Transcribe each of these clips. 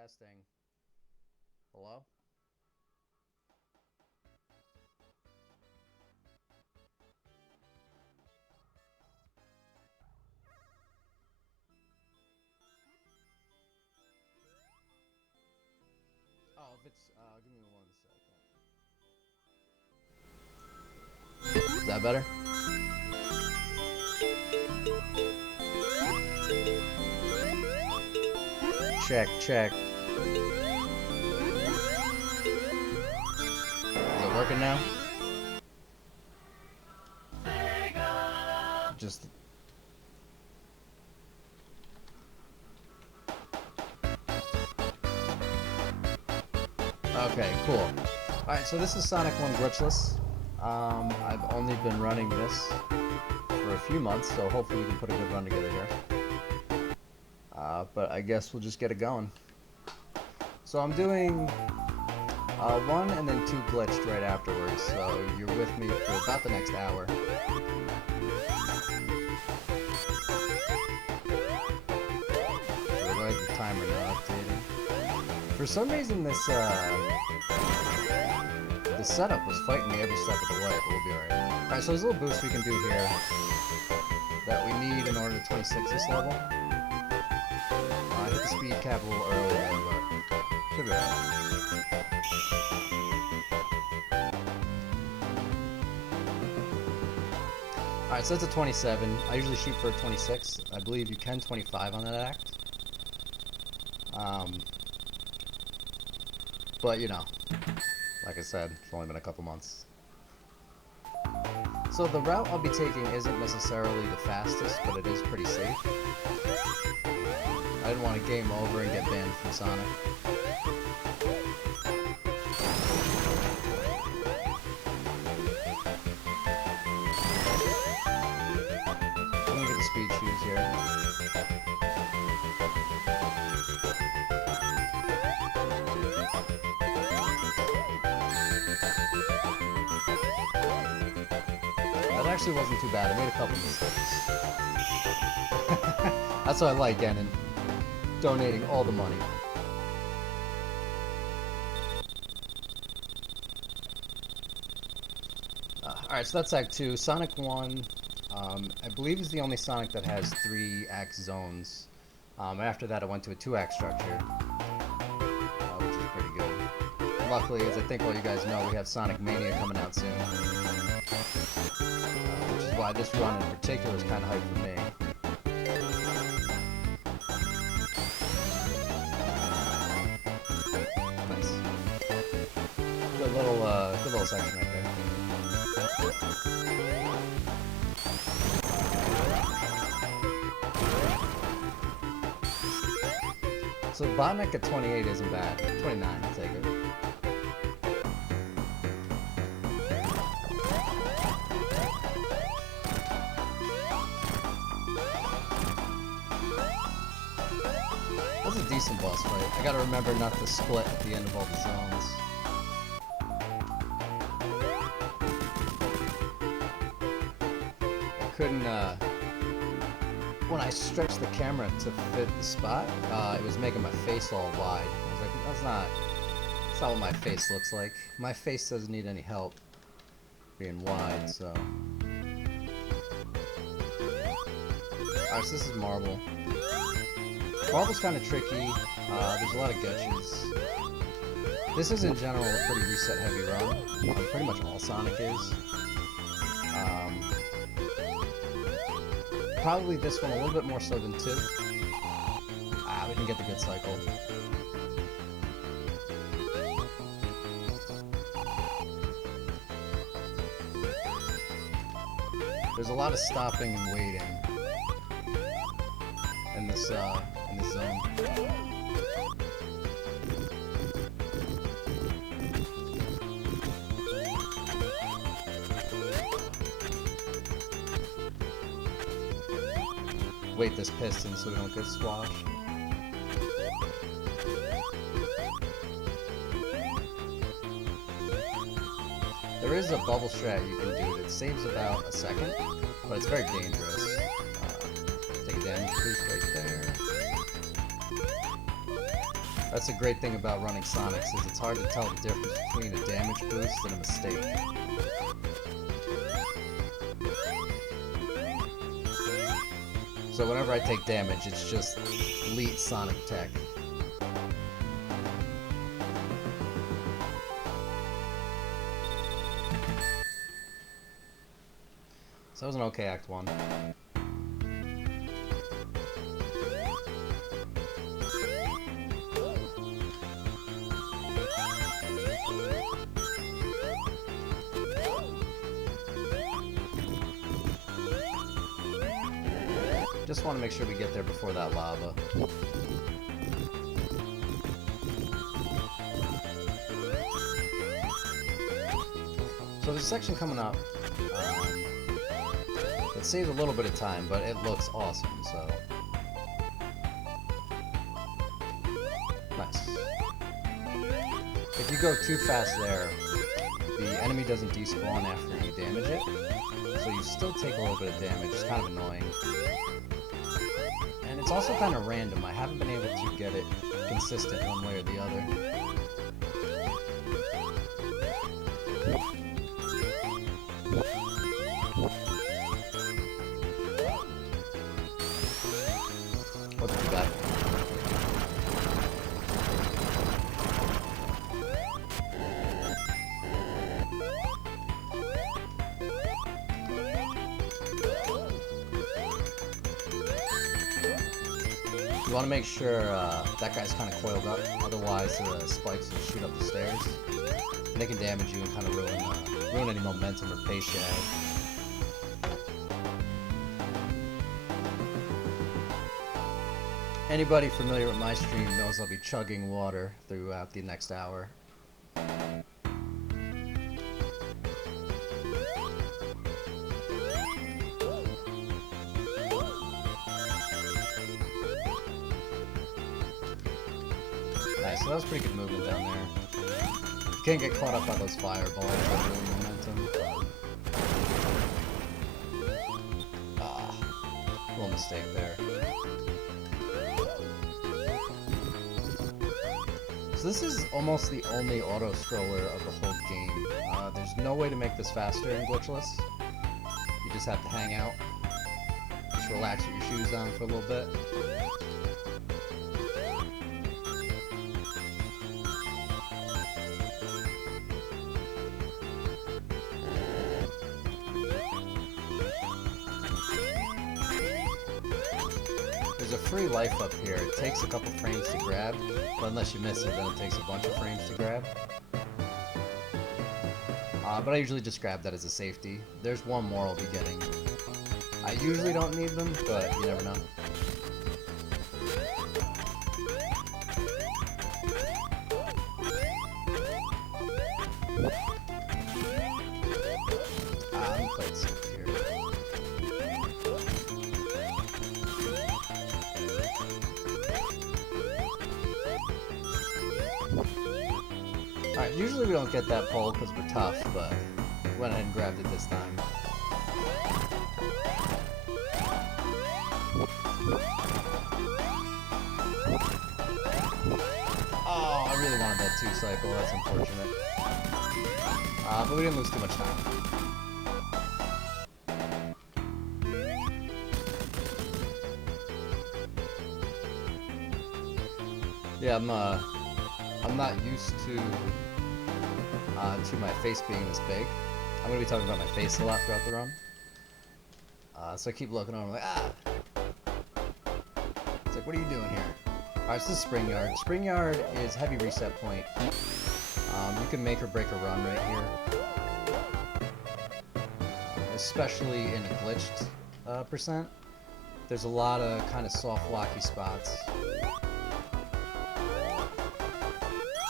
Testing. Hello? Oh, if it's, give me 1 second. Is that better? Check, check. Is it working now? Just... Okay, cool. Alright, so this is Sonic 1 Glitchless. I've only been running this for a few months, so hopefully we can put a good run together here. But I guess we'll just get it going. So I'm doing 1 and then 2 glitched right afterwards, so you're with me for about the next hour. So we're going to the timer now updating. For some reason this the setup was fighting me every step of the way, but we'll be alright. Alright, so there's a little boost we can do here that we need in order to 26 this level. I hit the speed cap a little early there, but should be alright. Alright, so that's a 27. I usually shoot for a 26. I believe you can 25 on that act. But, you know, like I said, it's only been a couple months. So the route I'll be taking isn't necessarily the fastest, but it is pretty safe. I didn't want to game over and get banned from Sonic. I'm gonna get the speed shoes here. That actually wasn't too bad. I made a couple mistakes. That's what I like, Gannon. Donating all the money. Alright, so that's Act 2. Sonic 1, I believe is the only Sonic that has 3 act zones. After that I went to a 2-act structure, which is pretty good. Luckily, as I think all you guys know, we have Sonic Mania coming out soon. Which is why this run in particular is kind of hyped for me. Nice. Good little section right there. So Botneck at 28 isn't bad. 29, I'll take it. That was a decent boss fight. I gotta remember not to split at the end of all the zones. I couldn't, when I stretched the camera to fit the spot, it was making my face all wide. I was like, that's not what my face looks like. My face doesn't need any help being wide, so. Alright, so this is Marble. Marble's kind of tricky. There's a lot of glitches. This is in general a pretty reset heavy run. Pretty much all Sonic is. Probably this one a little bit more so than 2. We didn't get the good cycle. There's a lot of stopping and waiting in this zone. Wait this piston so we don't get squashed. There is a bubble strat you can do that saves about a second, but it's very dangerous. Take a damage boost right there. That's a great thing about running Sonics, is it's hard to tell the difference between a damage boost and a mistake. So whenever I take damage, it's just elite Sonic tech. So that was an okay Act 1. Just want to make sure we get there before that lava. So there's a section coming up. It saves a little bit of time, but it looks awesome, so... Nice. If you go too fast there, the enemy doesn't despawn after you damage it, so you still take a little bit of damage. It's kind of annoying. And it's also kind of random. I haven't been able to get it consistent one way or the other. Let's do that. You want to make sure that guy's kind of coiled up, otherwise the spikes will shoot up the stairs. And they can damage you and kind of ruin any momentum or pace you have. Anybody familiar with my stream knows I'll be chugging water throughout the next hour. Nice, so that was pretty good movement down there. You can't get caught up by those fireballs that ruin momentum. Ah, little mistake there. So this is almost the only auto-scroller of the whole game. There's no way to make this faster in Glitchless. You just have to hang out. Just relax with your shoes on for a little bit. There's a free life up here. It takes a couple frames to grab, but unless you miss it, then it takes a bunch of frames to grab. But I usually just grab that as a safety. There's one more I'll be getting. I usually don't need them, but you never know. I'm quite safe here. Alright, usually we don't get that pole because we're tough, but went ahead and grabbed it this time. Oh, I really wanted that 2-cycle, that's unfortunate. But we didn't lose too much time. Yeah, I'm not used to my face being this big. I'm gonna be talking about my face a lot throughout the run. So I keep looking over, I'm like, ah! It's like, what are you doing here? Alright, so this is Spring Yard. Spring Yard is heavy reset point. You can make or break a run right here. Especially in a glitched percent. There's a lot of kind of soft, blocky spots.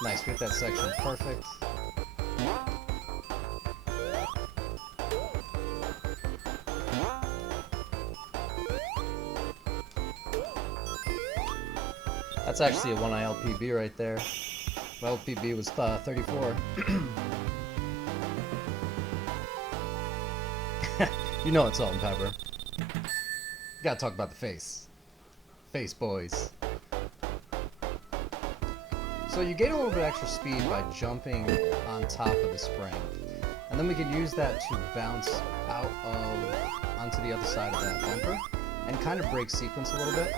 Nice, we hit that section perfect. That's actually a 1i LPB right there. My LPB was 34. You know it's salt and pepper. Gotta talk about the face. Face, boys. So you gain a little bit extra speed by jumping on top of the spring. And then we can use that to bounce out of onto the other side of that bumper and kind of break sequence a little bit.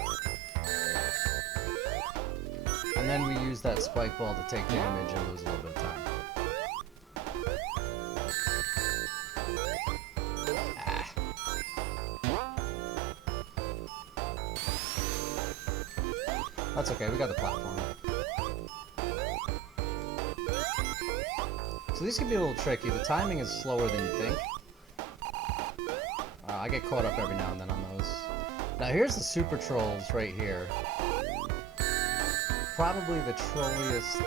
And then we use that spike ball to take damage and lose a little bit of time. That's okay, we got the platform. So these can be a little tricky. The timing is slower than you think. I get caught up every now and then on those. Now here's the super trolls right here. Probably the trolliest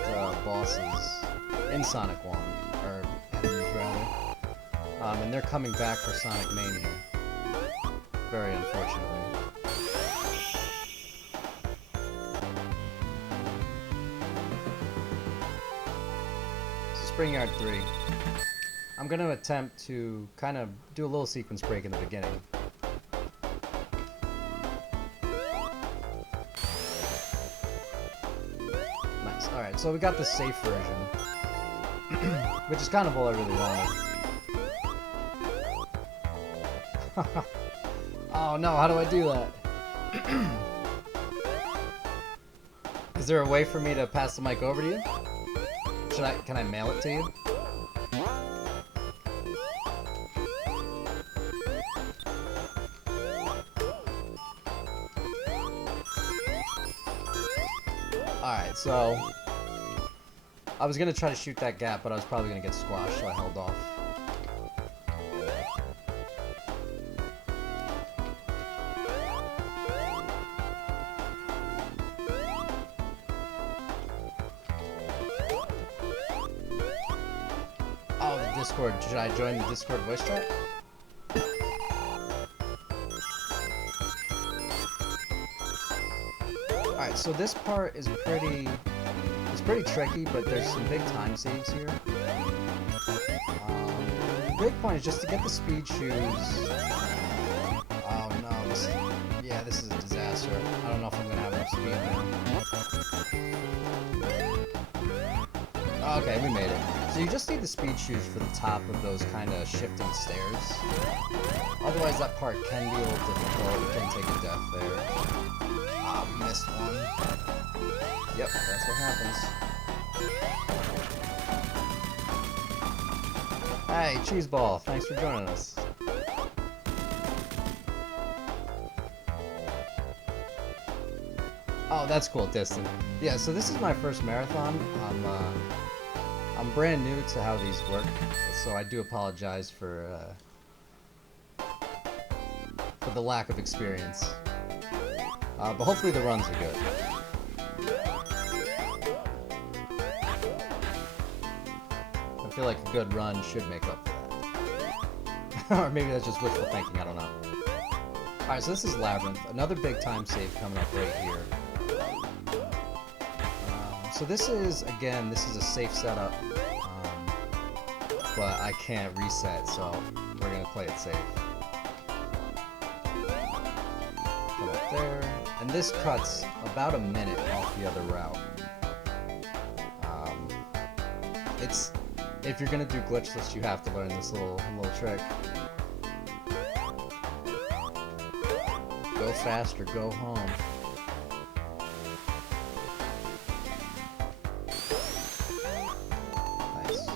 bosses in Sonic 1, or enemies rather. And they're coming back for Sonic Mania. Very unfortunately. Spring Yard 3. I'm going to attempt to kind of do a little sequence break in the beginning. Nice. Alright, so we got the safe version, which is kind of all I really wanted. Oh no, how do I do that? Is there a way for me to pass the mic over to you? Can I mail it to you? Alright, so I was gonna try to shoot that gap, but I was probably gonna get squashed, so I held off. Oh, the Discord. Should I join the Discord voice chat? Alright, so this part is pretty tricky, but there's some big time saves here. The big point is just to get the speed shoes. Oh no, this is a disaster. I don't know if I'm gonna have enough speed now. Okay, we made it. So you just need the speed shoes for the top of those kind of shifting stairs. Otherwise that part can be a little difficult. You can take a death there. Ah, we missed one. Yep, that's what happens. Hey, Cheeseball, thanks for joining us. Oh, that's cool, Distant. Yeah, so this is my first marathon. I'm brand new to how these work, so I do apologize for the lack of experience. But hopefully the runs are good. I feel like a good run should make up for that. Or maybe that's just wishful thinking, I don't know. Alright, so this is Labyrinth. Another big time save coming up right here. So this is, again, this is a safe setup. But I can't reset, so we're going to play it safe. Come up there. And this cuts about a minute off the other route. If you're gonna do glitchless, you have to learn this little trick. Go fast or go home. Nice.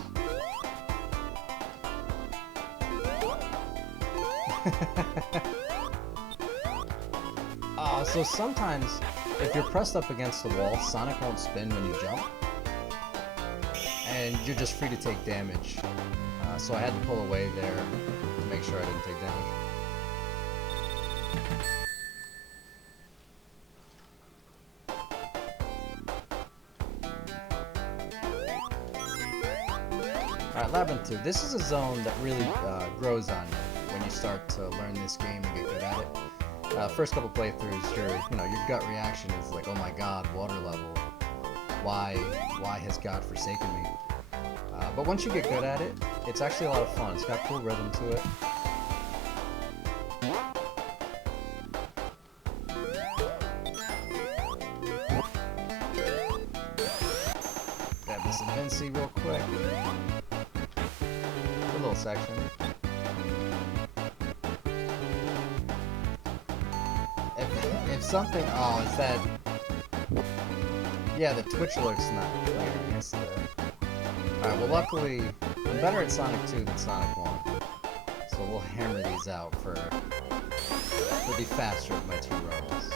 So sometimes, if you're pressed up against the wall, Sonic won't spin when you jump. And you're just free to take damage. So I had to pull away there to make sure I didn't take damage. Alright, Labyrinth 2. This is a zone that really grows on you when you start to learn this game and get good at it. First couple playthroughs, your gut reaction is like, oh my god, water level. Why has God forsaken me? But once you get good at it, it's actually a lot of fun. It's got cool rhythm to it. latency real quick. A little section. If something, oh, is that? Yeah, the Twitch alert's not clear. I guess Alright, well luckily, I'm better at Sonic 2 than Sonic 1. So we'll hammer these out for the faster of my 2 runs.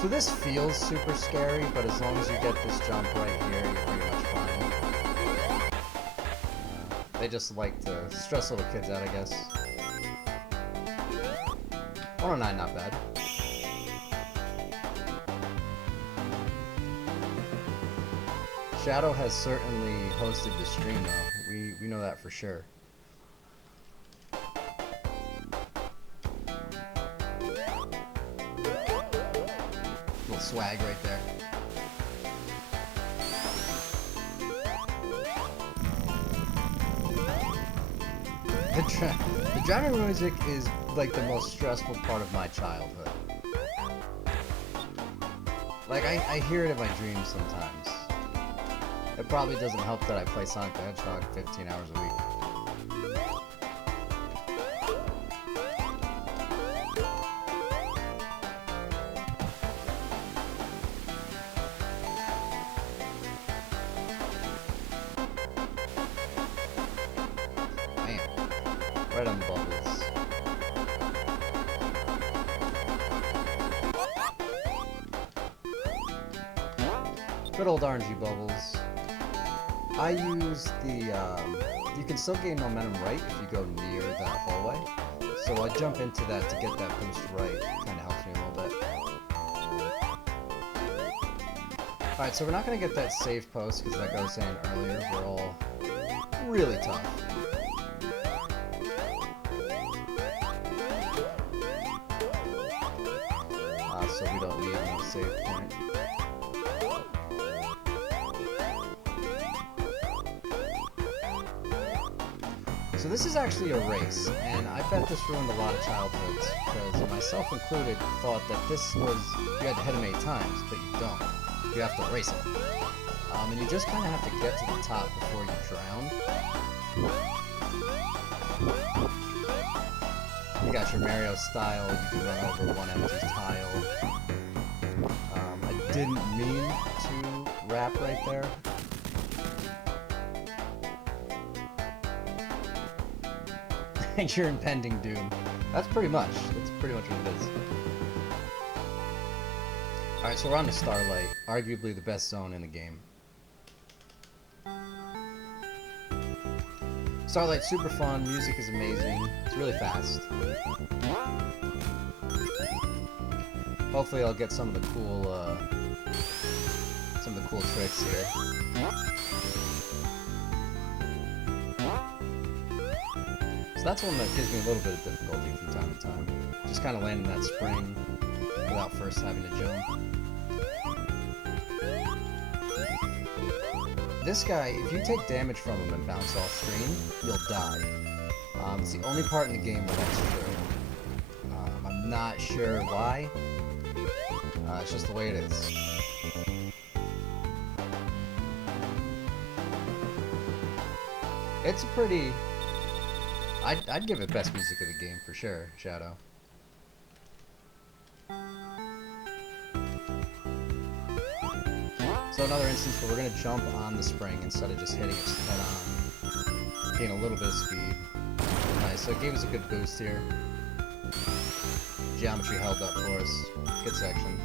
So this feels super scary, but as long as you get this jump right here, you're pretty much fine. They just like to stress little kids out, I guess. 109, not bad. Shadow has certainly hosted the stream, though. We know that for sure. Little swag right there. The driving music is like the most stressful part of my childhood. Like I hear it in my dreams sometimes. It probably doesn't help that I play Sonic the Hedgehog 15 hours a week. Man, right on the bubbles. Good old RNG bubbles. I use the, you can still gain momentum right if you go near that hallway. So I jump into that to get that boost right. Kind of helps me a little bit. Alright, so we're not going to get that safe post because like I was saying earlier, we're all really tough. So we don't need no save point. So this is actually a race, and I bet this ruined a lot of childhoods, because myself included thought that this was, you had to hit them 8 times, but you don't. You have to race them. And you just kind of have to get to the top before you drown. You got your Mario style, you can run over one empty tile. I didn't mean to rap right there. Your impending doom. That's pretty much what it is. Alright, so we're on the Starlight, arguably the best zone in the game. Starlight's super fun, music is amazing, it's really fast. Hopefully I'll get some of the cool tricks here. So that's one that gives me a little bit of difficulty from time to time. Just kind of landing that spring without first having to jump. This guy, if you take damage from him and bounce off screen, you'll die. It's the only part in the game where that's true. I'm not sure why. It's just the way it is. It's a pretty... I'd give it best music of the game for sure, Shadow. So another instance where we're going to jump on the spring instead of just hitting it head on. Gain a little bit of speed. Nice, so it gave us a good boost here. Geometry held up for us. Good section.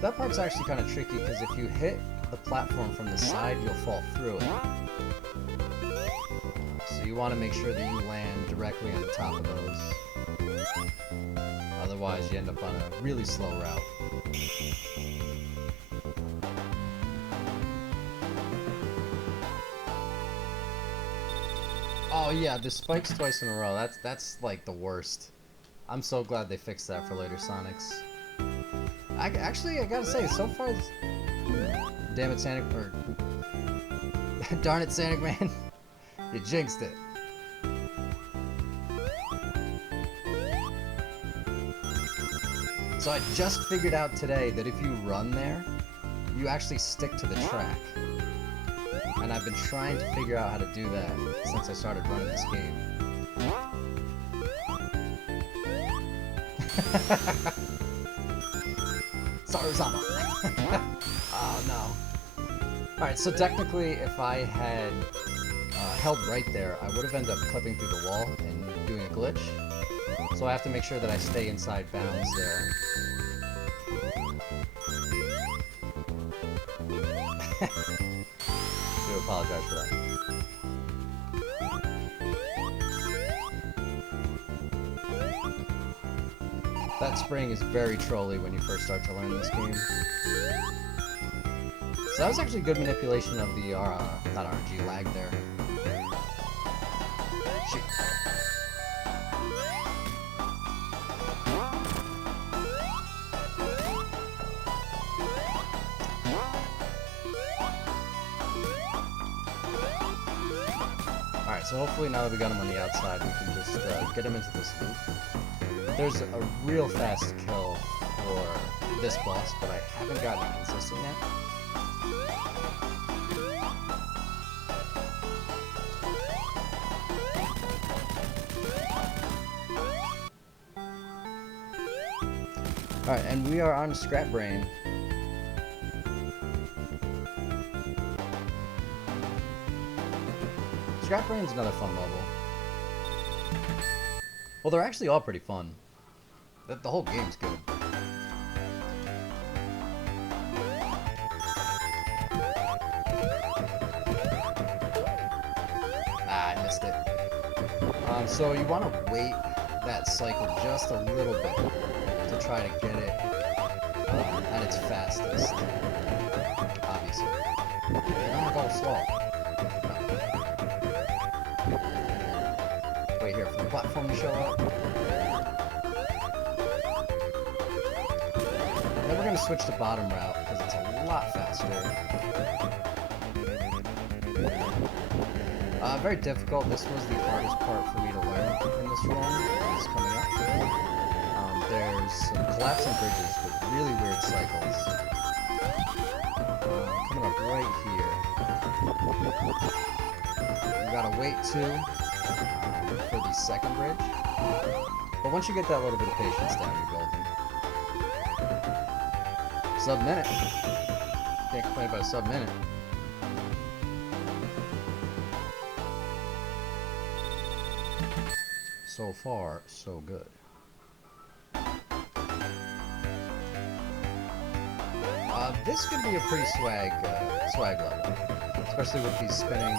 That part's actually kind of tricky because if you hit the platform from the side, you'll fall through it. So you want to make sure that you land directly on the top of those. Otherwise, you end up on a really slow route. Oh yeah, the spikes twice in a row. That's like the worst. I'm so glad they fixed that for later Sonics. Actually, I gotta say, so far, damn it, Sonic, or darn it, Sonic Man, you jinxed it. So I just figured out today that if you run there, you actually stick to the track. And I've been trying to figure out how to do that since I started running this game. Sarazama! Oh no. Alright, so technically if I had held right there, I would have ended up clipping through the wall and doing a glitch. So I have to make sure that I stay inside bounds there. I do apologize for that. That spring is very trolly when you first start to learn this game. So that was actually good manipulation of the, not RNG, lag there. Shoot. Alright, so hopefully now that we got him on the outside, we can just get him into this loop. There's a real fast kill for this boss, but I haven't gotten it consistent yet. Alright, and we are on Scrap Brain. Scrap Brain's another fun level. Well, they're actually all pretty fun. The whole game's good. Ah, I missed it. So you want to wait that cycle just a little bit to try to get it at its fastest. Obviously. You don't want to go slow. No. Wait here for the platform to show up. Then we're going to switch to bottom route because it's a lot faster. Very difficult. This was the hardest part for me to learn in this run. It's coming up. There's some collapsing bridges with really weird cycles. Coming up right here. You gotta wait too for the second bridge. But once you get that little bit of patience down, you're golden. Sub-minute. Can't complain about a sub-minute. So far, so good. This could be a pretty swag level, especially with these spinning,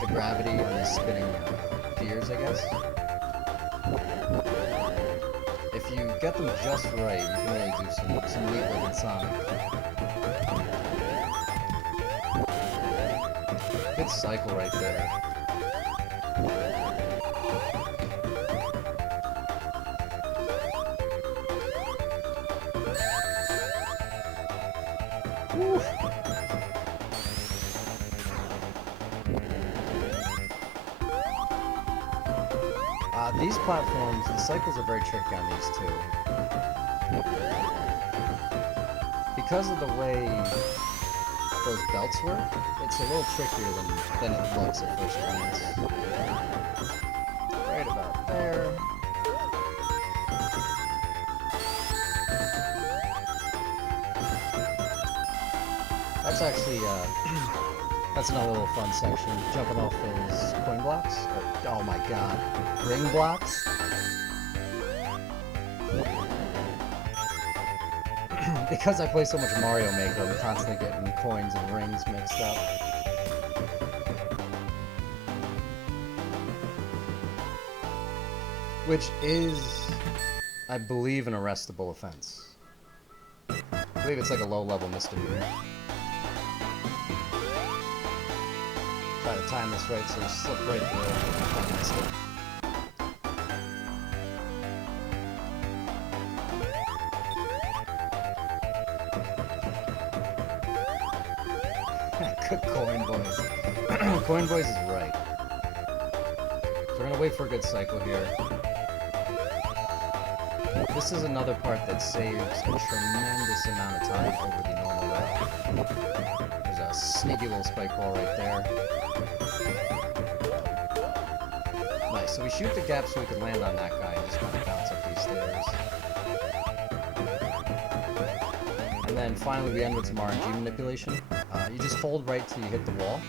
the gravity on these spinning gears, I guess. If you get them just right, you can really do some neat looking Sonic. Good cycle right there. These platforms, the cycles are very tricky on these too. Because of the way those belts work, it's a little trickier than it looks at first glance. Right about there. That's actually, that's another little fun section. Jumping off those coin blocks. Oh my god. Ring blocks? Because I play so much Mario Maker, I'm constantly getting coins and rings mixed up. Which is, I believe, an arrestable offense. I believe it's like a low-level misdemeanor. Try to time this right so we slip right through. Good Coin Boys. Coin Boys is right. So we're gonna wait for a good cycle here. This is another part that saves a tremendous amount of time over the normal way. There's a sneaky little spike ball right there. Nice, so we shoot the gap so we can land on that guy and just kind of bounce up these stairs. And then finally we end with some RNG manipulation. You just hold right till you hit the wall.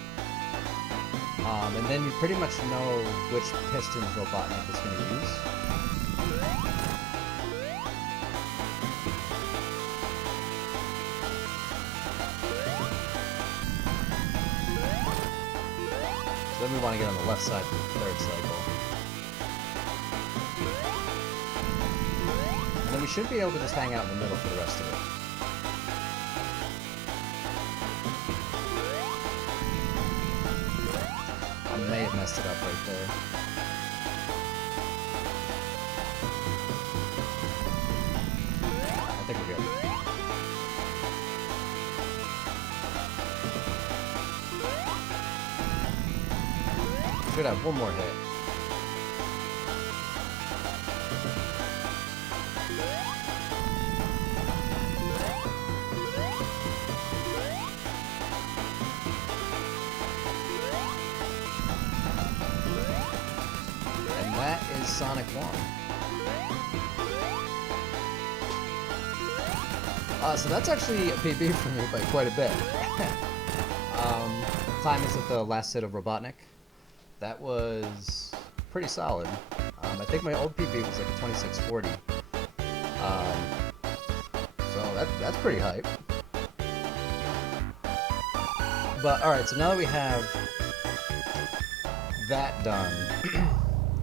And then you pretty much know which pistons Robotnik is going to use. So then we want to get on the left side for the third cycle. And then we should be able to just hang out in the middle for the rest of it. I may have messed it up right there. I think we're good. Should have one more hit. And that is Sonic 1. So that's actually a PB for me by quite a bit. Time is at the last hit of Robotnik. That was pretty solid. I think my old PB was like a 2640. So that's pretty hype. But alright, so now that we have that done,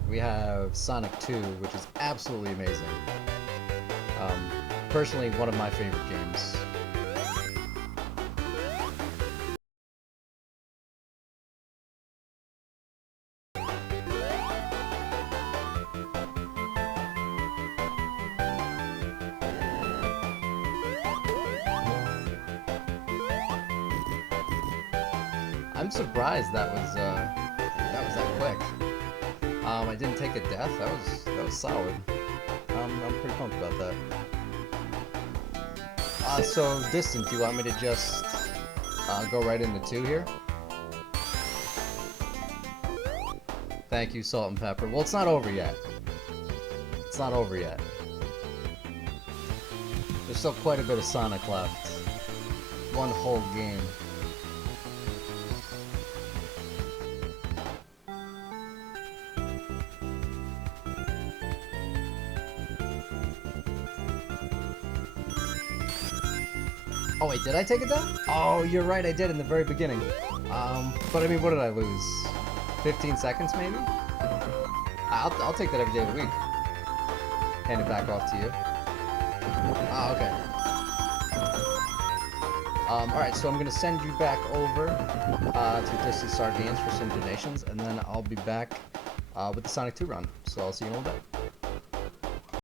we have Sonic 2, which is absolutely amazing. Personally, one of my favorite games. I'm surprised that was that quick. I didn't take a death. That was solid. I'm pretty pumped about that. So Distant, do you want me to just go right into 2 here? Thank you, Salt and Pepper. Well, it's not over yet. It's not over yet. There's still quite a bit of Sonic left. One whole game. Oh wait, did I take it down? Oh, you're right, I did in the very beginning. But I mean, what did I lose? 15 seconds maybe? I'll take that every day of the week. Hand it back off to you. Ah, okay. Alright, so I'm gonna send you back over to Distant Star Games for some donations, and then I'll be back with the Sonic 2 run. So I'll see you in a little bit.